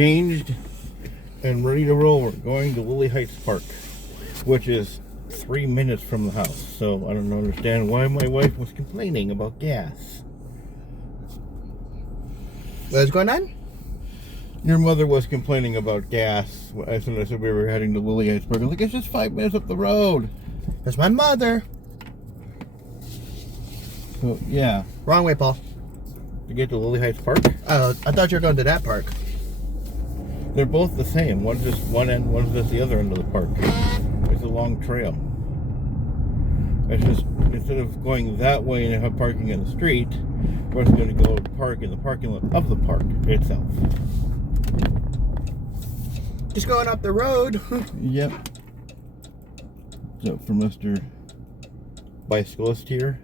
changed and ready to roll. We're going to Lily Heights Park, which is 3 minutes from the house. So I don't understand why my wife was complaining about gas. What's going on? Your mother was complaining about gas. As soon as I said we were heading to Lily Heights Park, I'm like, it's just 5 minutes up the road. That's my mother. So yeah. Wrong way, Paul. To get to Lily Heights Park? Oh, I thought you were going to that park. They're both the same. One's just one end, one's just the other end of the park. It's a long trail. It's just, instead of going that way and have parking in the street, we're just going to go park in the parking lot of the park itself. Just going up the road. Yep. So for Mr. Bicyclist here.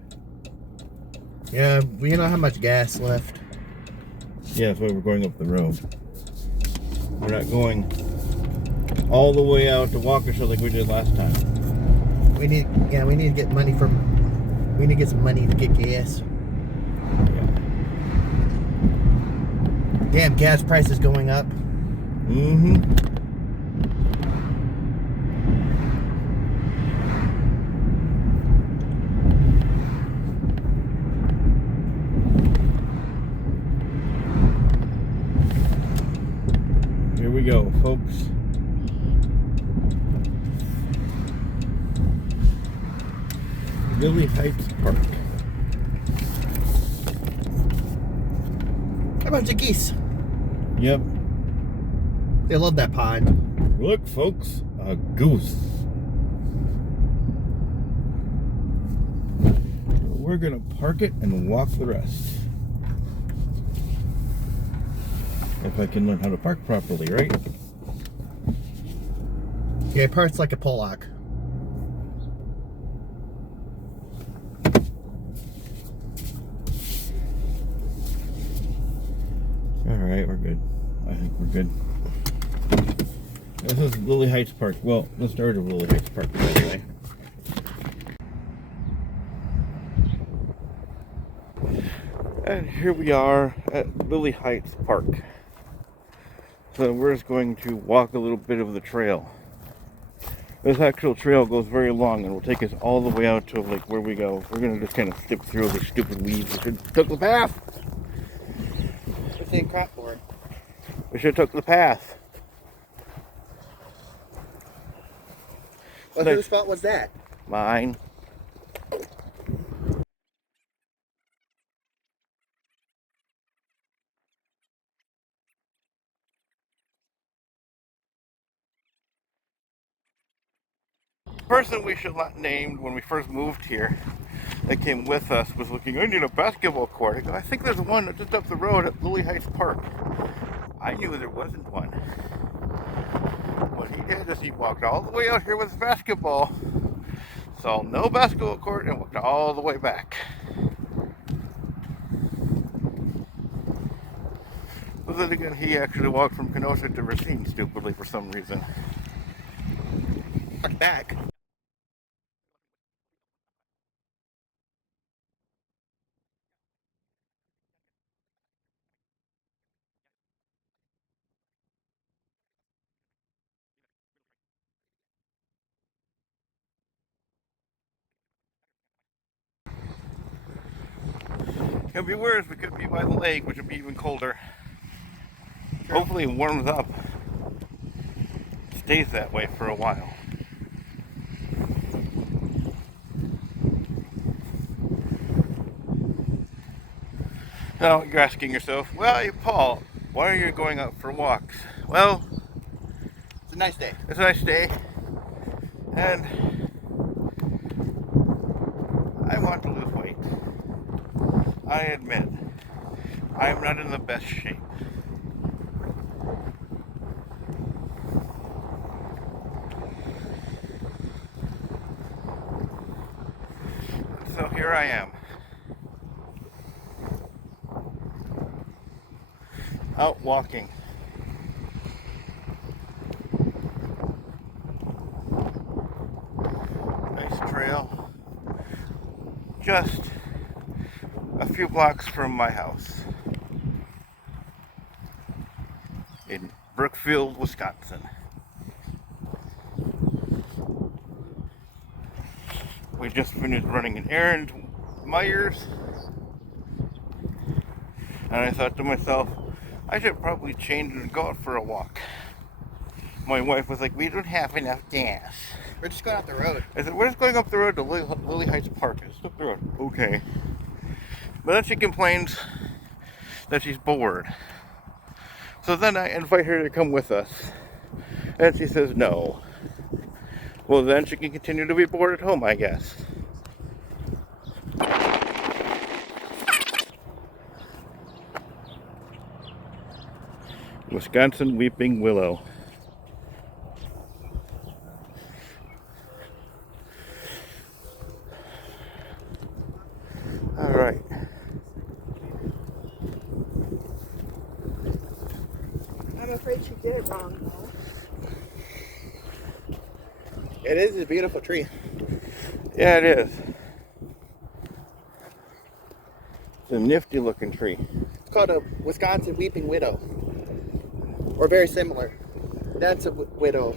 Yeah, we don't have much gas left. Yeah, that's why we're going up the road. We're not going all the way out to Waukesha like we did last time. We need to get money we need to get some money to get gas. Yeah. Damn, gas prices going up. Mm-hmm. Here we go, folks. Lily Heights Park. A bunch of geese. Yep. They love that pond. Look, folks, a goose. We're gonna park it and walk the rest. If I can learn how to park properly, right? Yeah, it parks like a Pollock. Alright, we're good. I think we're good. This is Lily Heights Park. Well, the start of Lily Heights Park, anyway. And here we are at Lily Heights Park. So we're just going to walk a little bit of the trail. This actual trail goes very long and will take us all the way out to like where we go. We're gonna just kind of skip through the stupid weeds. We should have took the path. What's the crop for? We should have took the path. Well, Nice. whose fault was that? Mine. The person we should not named when we first moved here that came with us was looking, I need a basketball court. I go, I think there's one just up the road at Lily Heights Park. I knew there wasn't one. What he did is he walked all the way out here with his basketball, saw no basketball court, and walked all the way back. But then again, he actually walked from Kenosha to Racine stupidly for some reason. Walk back. It could be worse. We could be by the lake, which would be even colder. True. Hopefully it warms up. Stays that way for a while. Now you're asking yourself, well, Paul, why are you going out for walks? Well, It's a nice day. it's a nice day, and I want to lose weight. I admit, I am not in the best shape. So here I am. Out walking. Nice trail. Just a few blocks from my house in Brookfield, Wisconsin. We just finished running an errand, Myers, and I thought to myself, I should probably change and go out for a walk. My wife was like, we don't have enough gas. We're just going up the road. I said, we're just going up the road to Lily Heights Park. Just up the road. Okay. But then she complains that she's bored. So then I invite her to come with us. And she says no. Well, then she can continue to be bored at home, I guess. Wisconsin Weeping Willow. All right. I'm afraid she did it wrong, though. It is a beautiful tree. Yeah, it is. It's a nifty looking tree. It's called a Wisconsin Weeping Widow. Or very similar. That's a widow.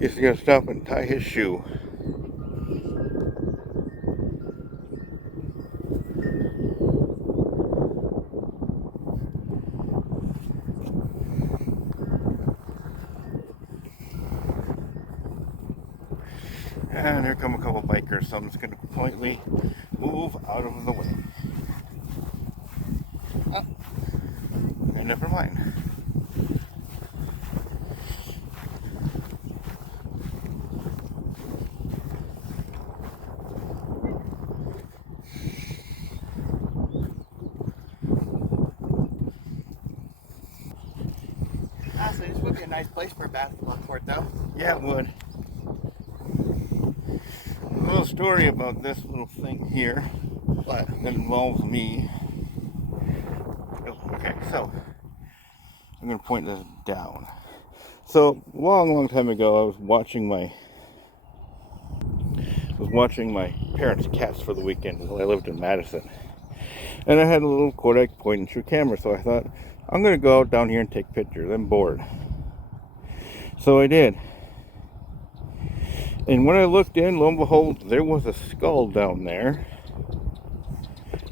He's gonna stop and tie his shoe. And here come a couple bikers, so I'm just gonna completely move out of the way. Oh. And never mind. Honestly, this would be a nice place for a basketball court, though. Yeah, it would. A little story about this little thing here What? that involves me. Okay, so I'm gonna point this down. So long time ago, I was watching my parents' cats for the weekend while I lived in Madison, and I had a little Kodak point-and-shoot camera. So I thought, I'm gonna go out down here and take pictures. I'm bored, so I did. And when I looked in, lo and behold, there was a skull down there.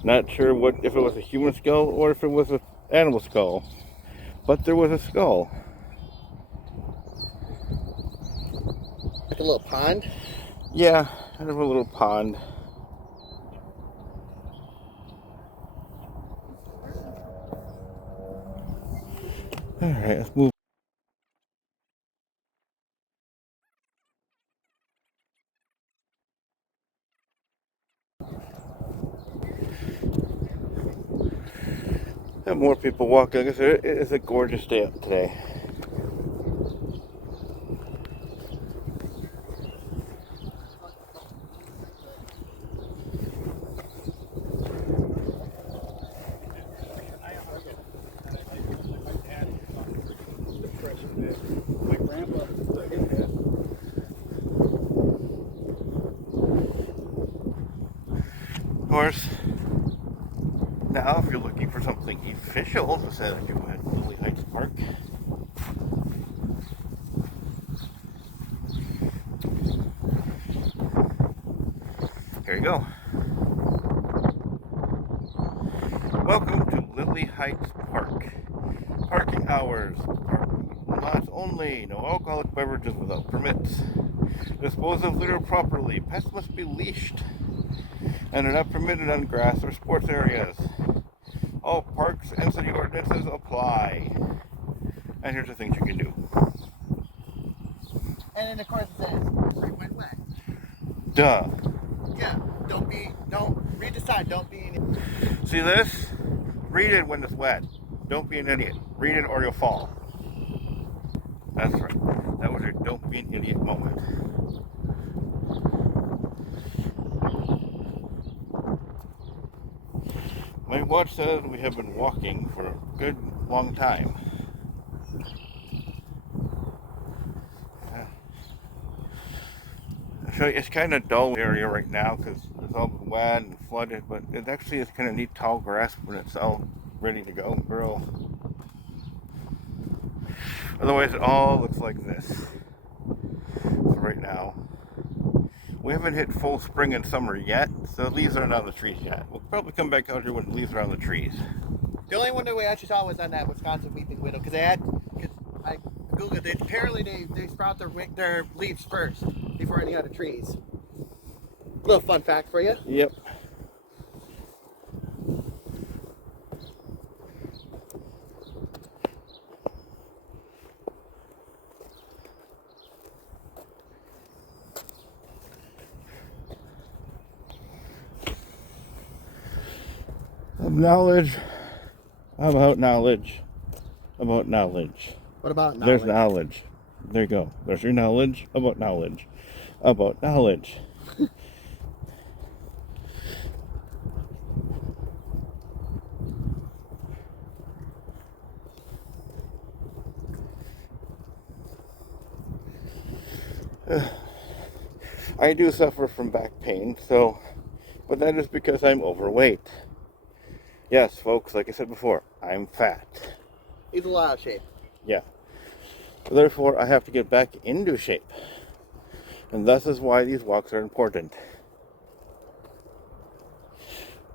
Not sure if it was a human skull or if it was an animal skull, but there was a skull. Like a little pond? Yeah, kind of a little pond. Alright, let's move. Have more people walking. I guess it is a gorgeous day up today. Of course, now if you're looking for something official to say that you at Lily Heights Park, here you go. Welcome to Lily Heights Park. Parking hours, parking lots only, no alcoholic beverages without permits. Dispose of litter properly. Pets must be leashed and are not permitted on grass or sports areas. All parks and city ordinances apply. And here's the things you can do. And then of course it says, when wet. Duh. Yeah, don't read the sign, don't be an idiot. See this? Read it when it's wet. Don't be an idiot. Read it or you'll fall. That's right. That was your don't be an idiot moment. watch says we have been walking for a good long time. So it's kind of dull area right now because it's all wet and flooded, but it actually is kind of neat tall grass when it's all ready to go and grow. Otherwise, it all looks like this. So right now, we haven't hit full spring and summer yet, so the leaves aren't on the trees yet. We'll probably come back out here when the leaves are on the trees. The only one that we actually saw was on that Wisconsin weeping widow, because I googled it. Apparently they sprout their leaves first before any other trees. Little fun fact for you. Yep. Knowledge about knowledge about knowledge. What about knowledge? There's knowledge. There you go. There's your knowledge about knowledge about knowledge. I do suffer from back pain, but that is because I'm overweight. Yes, folks, like I said before, I'm fat. He's a lot of shape. Yeah. Therefore, I have to get back into shape. And this is why these walks are important.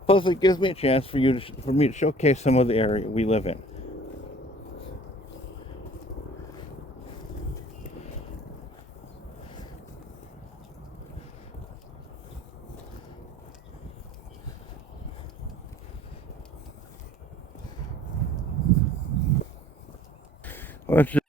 Plus, it gives me a chance for me to showcase some of the area we live in. Let's just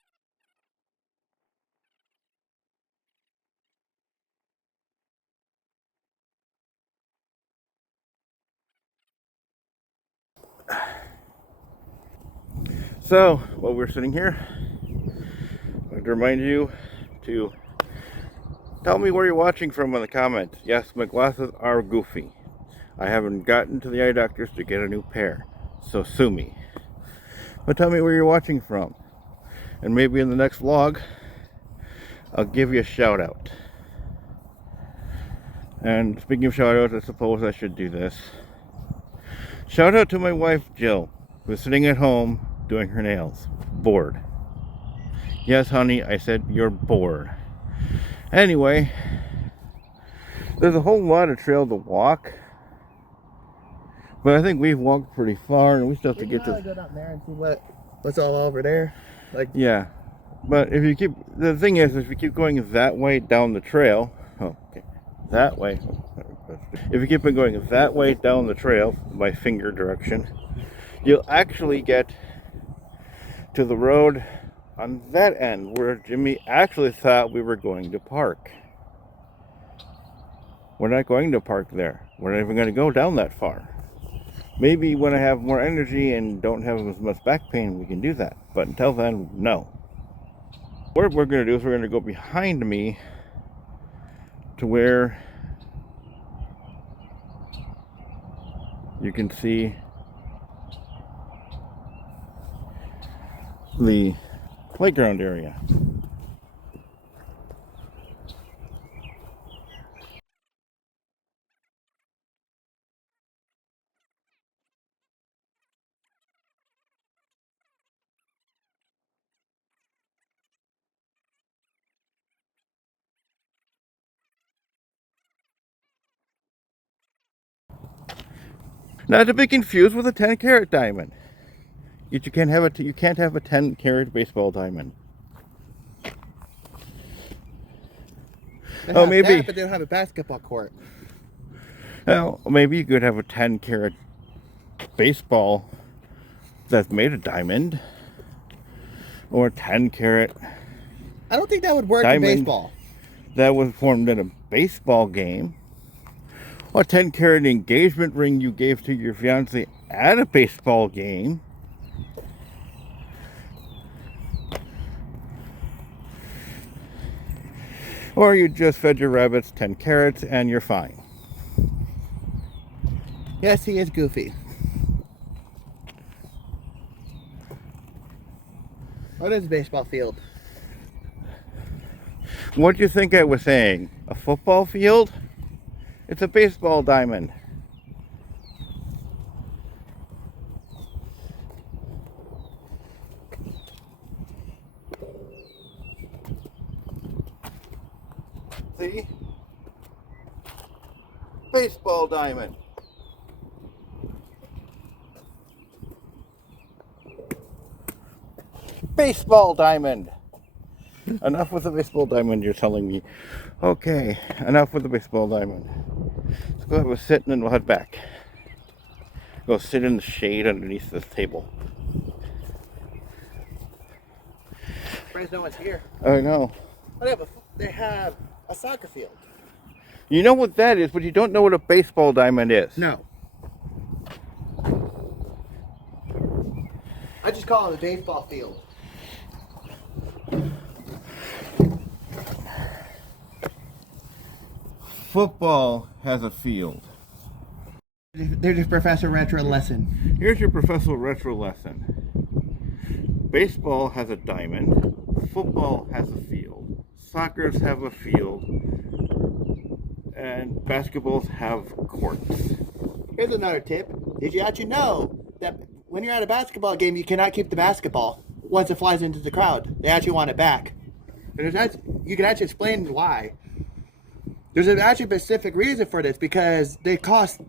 So, while we're sitting here, I'd like to remind you to tell me where you're watching from in the comments. Yes, my glasses are goofy. I haven't gotten to the eye doctors to get a new pair, so sue me. But tell me where you're watching from. And maybe in the next vlog, I'll give you a shout out. And speaking of shout outs, I suppose I should do this. Shout out to my wife, Jill, who's sitting at home doing her nails. Bored. Yes, honey, I said you're bored. Anyway, there's a whole lot of trail to walk. But I think we've walked pretty far and we still have to get to... go down there and see what's all over there. Like, yeah. But if you keep... The thing is, if you keep going that way down the trail... Oh, okay. That way. If you keep on going that way down the trail, my finger direction, you'll actually get to the road on that end where Jimmy actually thought we were going to park. We're not going to park there. We're not even going to go down that far. Maybe when I have more energy and don't have as much back pain, we can do that. But until then, no. What we're going to do is we're going to go behind me to where you can see the playground area. Not to be confused with a 10-carat diamond. You can't have a 10-carat baseball diamond. oh, maybe. But they don't have a basketball court. Well, maybe you could have a 10-carat baseball that's made of diamond, or a 10-carat. I don't think that would work in baseball. That was formed in a baseball game. Or a 10-carat engagement ring you gave to your fiance at a baseball game. Or you just fed your rabbits 10 carrots and you're fine. Yes, he is goofy. What is a baseball field? What do you think I was saying? A football field? It's a baseball diamond. See? Baseball diamond. Baseball diamond. Enough with the baseball diamond, you're telling me. Okay, enough with the baseball diamond. Let's go have a sit and then we'll head back. Go sit in the shade underneath this table. Surprised no one's here. I know. Oh, they have a soccer field. You know what that is, but you don't know what a baseball diamond is. No. I just call it a baseball field. Football has a field. There's your Professor Retro lesson. Here's your Professor Retro lesson. Baseball has a diamond. Football has a field. Soccer's have a field. And basketballs have courts. Here's another tip. Did you actually know that when you're at a basketball game, you cannot keep the basketball once it flies into the crowd? They actually want it back. And you can actually explain why. There's actually a specific reason for this, because they cost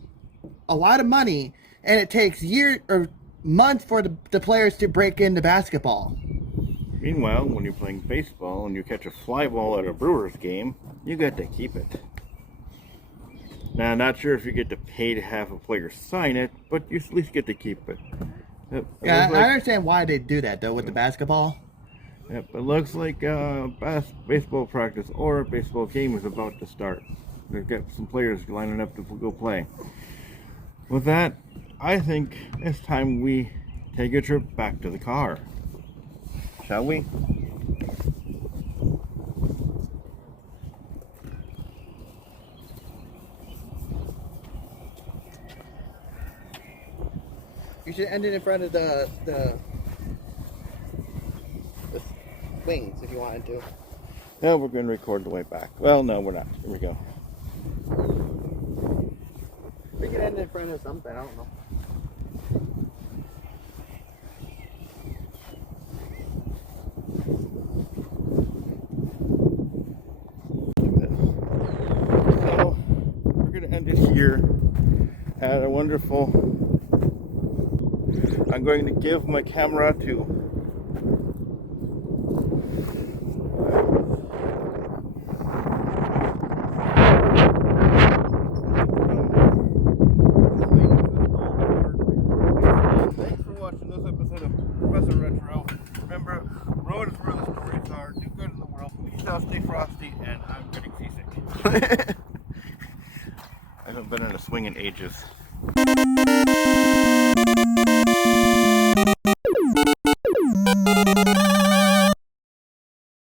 a lot of money and it takes years or months for the players to break into basketball. Meanwhile, when you're playing baseball and you catch a fly ball at a Brewers game, you get to keep it. Now, not sure if you get to pay to have a player sign it, but you at least get to keep it. Yeah, I understand why they do that, though, with the basketball. Yep, it looks like baseball practice or a baseball game is about to start. They've got some players lining up to go play. With that, I think it's time we take a trip back to the car. Shall we? You should end it in front of the wings if you wanted to. No, we're going to record the way back. Well, no, we're not. Here we go. We could end it in front of something, I don't know. So, we're going to end it here at a wonderful... I'm going to give my camera to... Thanks for watching this episode of Professor Retro. Remember, road is where the stories are. Do good in the world. Peace out, stay frosty, and I'm getting seasick. I haven't been in a swing in ages.